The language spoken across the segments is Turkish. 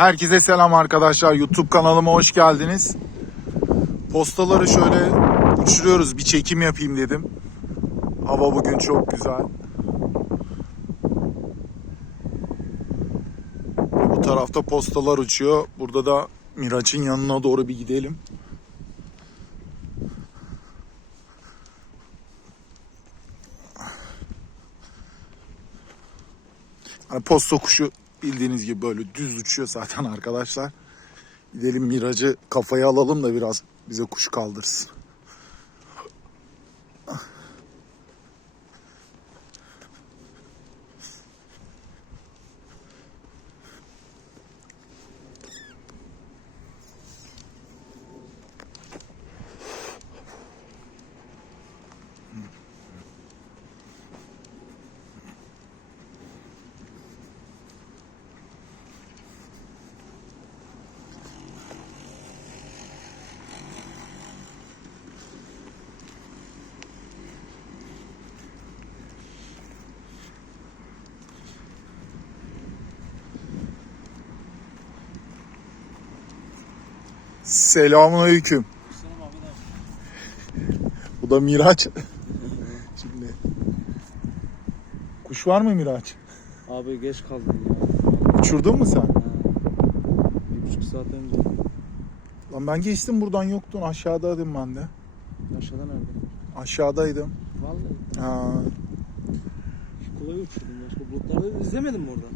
Herkese selam arkadaşlar. YouTube kanalıma hoş geldiniz. Postaları şöyle uçuruyoruz. Bir çekim yapayım dedim. Hava bugün çok güzel. Bu tarafta postalar uçuyor. Burada da Miraç'ın yanına doğru bir gidelim. Hani posta kuşu bildiğiniz gibi böyle düz uçuyor zaten arkadaşlar. Gidelim Miracı kafaya alalım da biraz bize kuş kaldırsın. Selamun aleyküm. Bu da Miraç. Şimdi kuş var mı Miraç? Abi geç kaldım ya. Uçurdun mu sen? Ha. Bir buçuk saat önce. Lan ben geçtim buradan yoktun aşağıdaydım ben de. Aşağıda nerede? Aşağıdaydım. Vallahi. Ha, Şu kolayı uçurdum. Başka bulutlarda izlemedim mi oradan?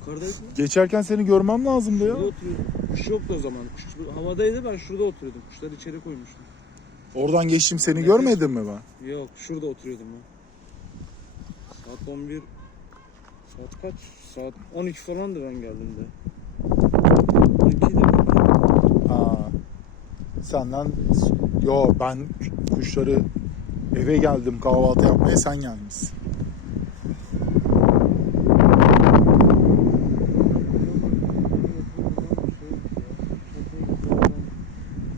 Yukarıdaydı geçerken seni görmem lazımdı ya. Şurada oturuyordum. Kuş yoktu o zaman. Kuş havadaydı ben şurada oturuyordum. Kuşları içeri koymuştum. Oradan geçtim seni Nefes- görmedim mi ben? Yok şurada oturuyordum ben. Saat 11 Saat kaç? Saat 12 falandı ben geldiğimde. 12'de ben geldim. Ha. Senden yo ben kuşları eve geldim kahvaltı yapmaya sen gelmişsin.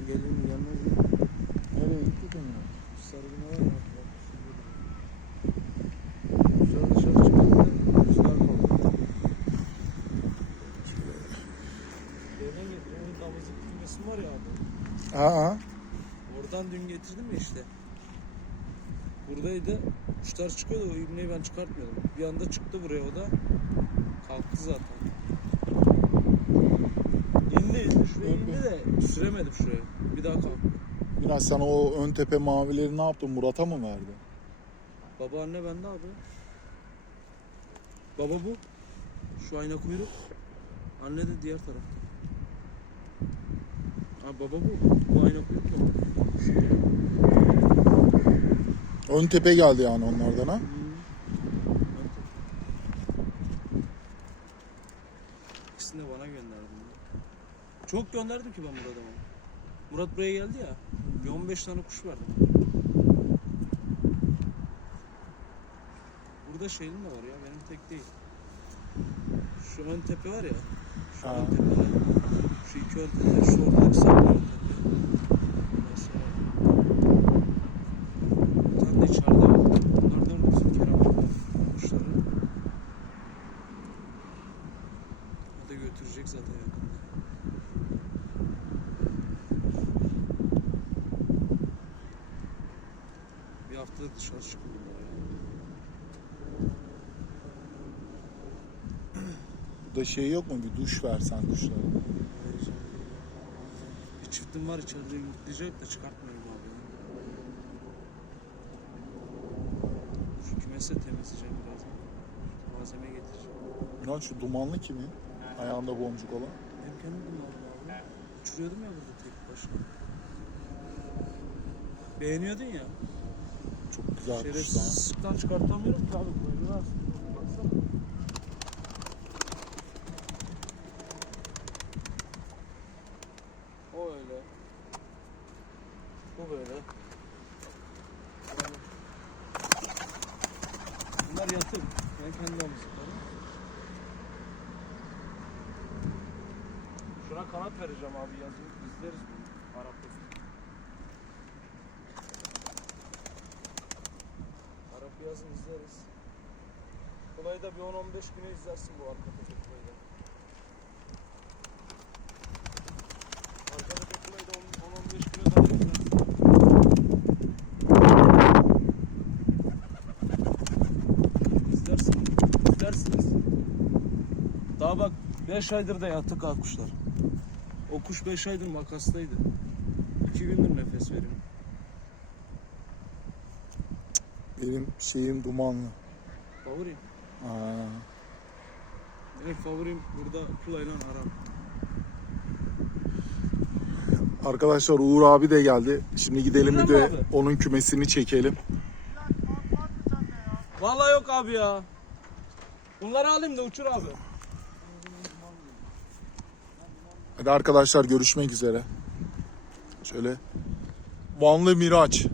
Gelir mi gelmez mi? Nereye gittik mi? Sarı bina var ya. Güzel dışarı çıktığında rüzgar kaldı. Devren getiriyor. Damızlık kümesi var ya abi. Ha. Oradan dün getirdim ya işte. Buradaydı. Kuşlar çıkıyordu. O ibneyi ben çıkartmıyordum. Bir anda çıktı buraya o da. Kalktı zaten. İndi. Şuraya indi de süremedim şuraya. Bir daha kalktı. Biraz sana o ön tepe mavileri ne yaptın? Murat'a mı verdi? Babaanne bende abi. Baba bu. Şu ayna kuyruk. Anne de diğer tarafta. Baba bu. Bu ayna kuyruk da. Ön tepe geldi yani onlardan ha. İkisini de bana gönderdim. Çok gönderdim ki ben Murat'a ama. Murat buraya geldi ya. Bir 15 tane kuş verdim. Burada şeyin de var ya benim tek değil. Şu ön tepe var ya. Şu Ha. ön tepe. Şu iki ön tepe. Şu ortadaki sarı ön tepe. Götürecek zaten yakında. Bir hafta dışarı çıkmıyorlar Burada şey yok mu? Bir duş versen kuşlara. Bir çiftim var içeride yumurtlayacak da çıkartmıyorum abi. Şu kümesi de temizleyeceğim birazdan. Malzeme getireceğim. İnan şu dumanlı kimin? Ayağında boncuk olan. Hem kendim aldım abi. Uçuruyordum ya burada tek başına. Beğeniyordun ya. Çok güzel kuşlar. Şerefsizlikten çıkartamıyorum ki abi. Var. Baksana. O öyle. Bu böyle. Bunlar yatım. Ben kendi damızlıklarım. Şuna kanat vereceğim abi yazın. İzleriz bunu. Arap'ta. Arap'ı yazın izleriz. Kolayı da bir 10-15 güne izlersin bu arka tepekayı Daha bak 5 aydır da yattı kalkmışlar. O kuş 5 aydır makastaydı. 2 gündür nefes veriyor. Benim şeyim dumanlı. Favorim. Aa, Benim favorim burada kulayla haram. Arkadaşlar Uğur abi de geldi. Şimdi gidelim bir de abi. onun kümesini çekelim. Vallahi yok abi ya. Bunları alayım da uçur abi. Hadi arkadaşlar görüşmek üzere. Şöyle. Vanlı Miraç.